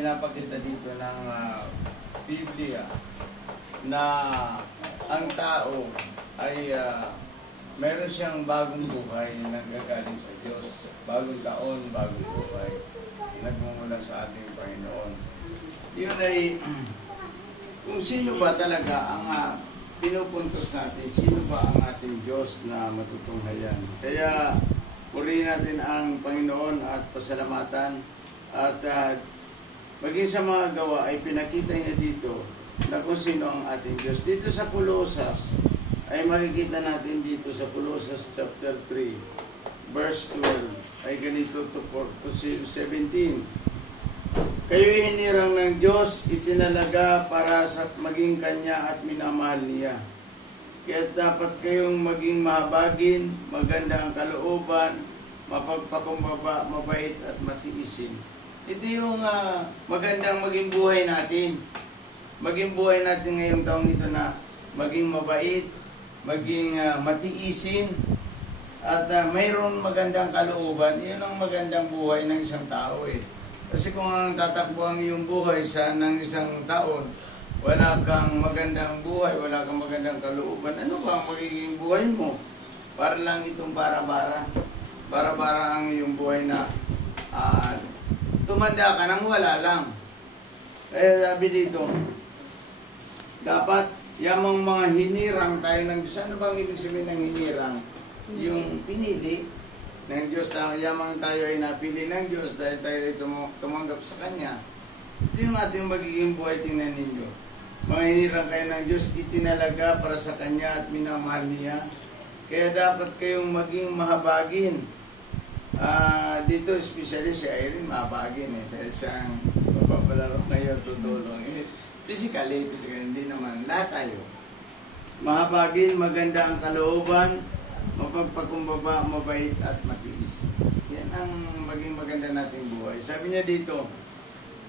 pinapakita dito ng Biblia na ang tao ay meron siyang bagong buhay na gagaling sa Diyos. Bagong taon, bagong buhay. Nagmumula sa ating Panginoon. Yun ay, kung sino ba talaga ang pinupuntos natin, sino ba ang ating Diyos na matutunghayan. Kaya, purihin natin ang Panginoon at pasalamatan. At maging sa mga gawa ay pinakita niya dito na kung sino ang ating Diyos. Dito sa Colosas, ay makikita natin dito sa Colosas chapter 3, verse 12, ay ganito to 17. Kayo'y hinirang ng Diyos, itinalaga para sa maging Kanya at minamahal niya. Kaya dapat kayong maging mahabagin, maganda ang kalooban, mapagpakumbaba, mabait at matiisin. Ito yung magandang maging buhay natin. Maging buhay natin ngayong taong ito na maging mabait, maging matiisin, at mayroon magandang kalooban. Yun ang magandang buhay ng isang tao eh. Kasi kung ang tatakbo ang iyong buhay sa ng isang taon, wala kang magandang buhay, wala kang magandang kalooban, ano ba ang magiging buhay mo? Para lang itong bara-bara. Bara-bara ang iyong buhay na tumanda ka nang wala lang. Kaya sabi dito, dapat yamang mga hinirang tayo ng Diyos. Ano bang ibig sabihin ng hinirang? Yung pinili ng Diyos. Yamang tayo ay napili ng Diyos dahil tayo ay tumanggap sa Kanya. Ito yung ating magiging buhay. Tingnan ninyo. Mga hinirang kayo ng Diyos, itinalaga para sa Kanya at minamahal niya. Kaya dapat kayong maging mahabagin. Dito especially si Irene mahabagin dahil siyang mapapalaro ngayon, tutulong. Physically, hindi naman. Lahat tayo. Mahabagin, maganda ang kalooban, mapagpakumbaba, mabait at matiis. Yan ang maging maganda nating buhay. Sabi niya dito,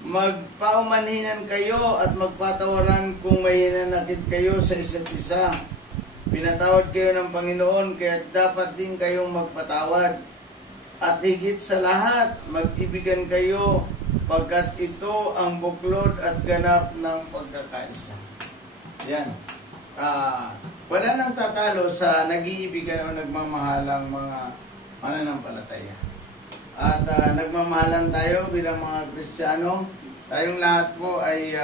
magpaumanhinan kayo at magpatawaran kung may hinanakit kayo sa isa't isa. Pinatawad kayo ng Panginoon, kaya dapat din kayong magpatawad. At higit sa lahat, mag-ibigan kayo, pagkat ito ang buklod at ganap ng pagkakaisa. Yan. Wala nang tatalo sa nag-iibigan o nagmamahalang mga mananampalataya. At nagmamahalan tayo bilang mga Kristiyano. Tayong lahat po ay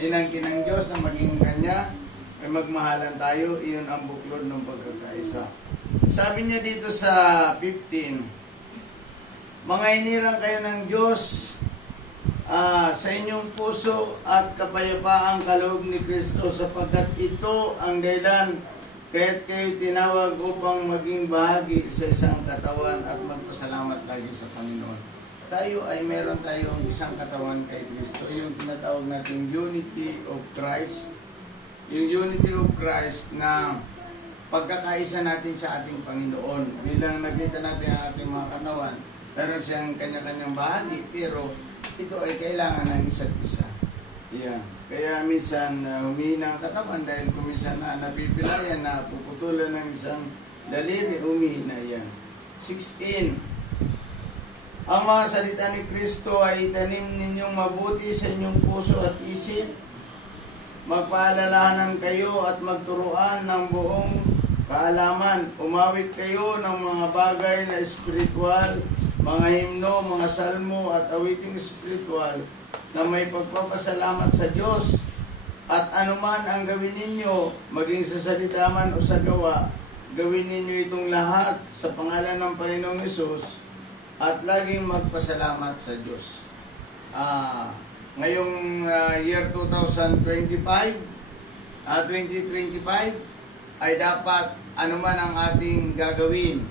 inangkin ng Diyos na maging Kanya. May magmahalan tayo, iyon ang buklod ng pagkakaisa. Sabi niya dito sa 15, mga hinirang kayo ng Diyos sa inyong puso at kapayapaang kaloob ni Kristo, sapagkat ito ang dahilan kaya't kayo tinawag upang maging bahagi sa isang katawan at magpasalamat lagi sa Panginoon. Tayo ay meron tayong isang katawan kay Kristo, yung tinatawag natin unity of Christ. Yung unity of Christ na pagkakaisa natin sa ating Panginoon. Bilang nakita natin ang ating mga katawan, meron siyang kanya-kanyang bahagi, pero ito ay kailangan ng isa't isa. Yeah. Kaya minsan humihina ang katawan dahil kung minsan napipilayan na puputulan ng isang daliri, humihina yan. 16. Ang mga salita ni Kristo ay itanim ninyong mabuti sa inyong puso at isip. Magpaalalahanan kayo at magturuan ng buong kaalaman. Umawit kayo ng mga bagay na espiritual, mga himno, mga salmo at awiting espiritual na may pagpapasalamat sa Diyos. At anuman ang gawin ninyo, maging sa salita man o sa gawa, gawin ninyo itong lahat sa pangalan ng Panginoong Hesus at laging magpasalamat sa Diyos. Ngayong year 2025, 2025, ay dapat anuman ang ating gagawin,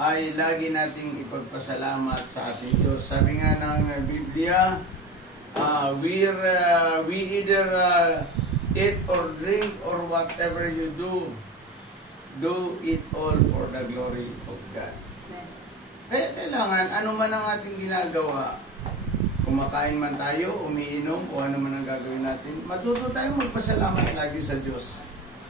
ay lagi nating ipagpasalamat sa ating Diyos. Sabi nga ng Biblia, we either eat or drink or whatever you do it all for the glory of God. Kaya kailangan, ano man ang ating ginagawa, kumakain man tayo, umiinom, o ano man ang gagawin natin, matuto tayong magpasalamat lagi sa Diyos.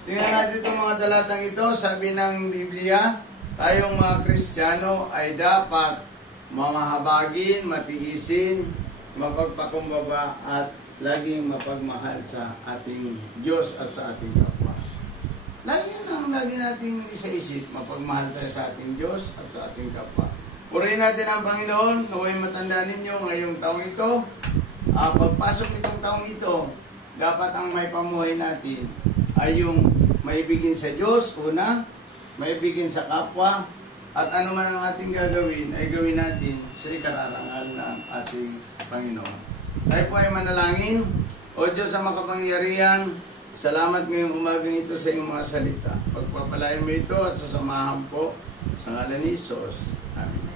Tingnan natin itong mga talatang ito. Sabi ng Biblia, tayong mga Kristiyano ay dapat mamahabagin, matiisin, mapagpakumbaba at laging mapagmahal sa ating Diyos at sa ating kapwa. Lagi ang lagi nating isa-isip, mapagmahal tayo sa ating Diyos at sa ating kapwa. Purihin natin ang Panginoon, naway matanda ninyo ngayong taong ito. Pagpasok nitong taong ito, dapat ang may pamuhay natin ay yung maibigin sa Diyos, una, maibigin sa kapwa, at ano man ang ating gagawin, ay gawin natin sa ikararangal ng ating Panginoon. Tayo po ay manalangin. O Diyos sa makapangyarihan, salamat ngayong umagang ito sa iyong mga salita. Pagpapalain mo ito at sasamahan po sa ngalan ni Jesus. Amen.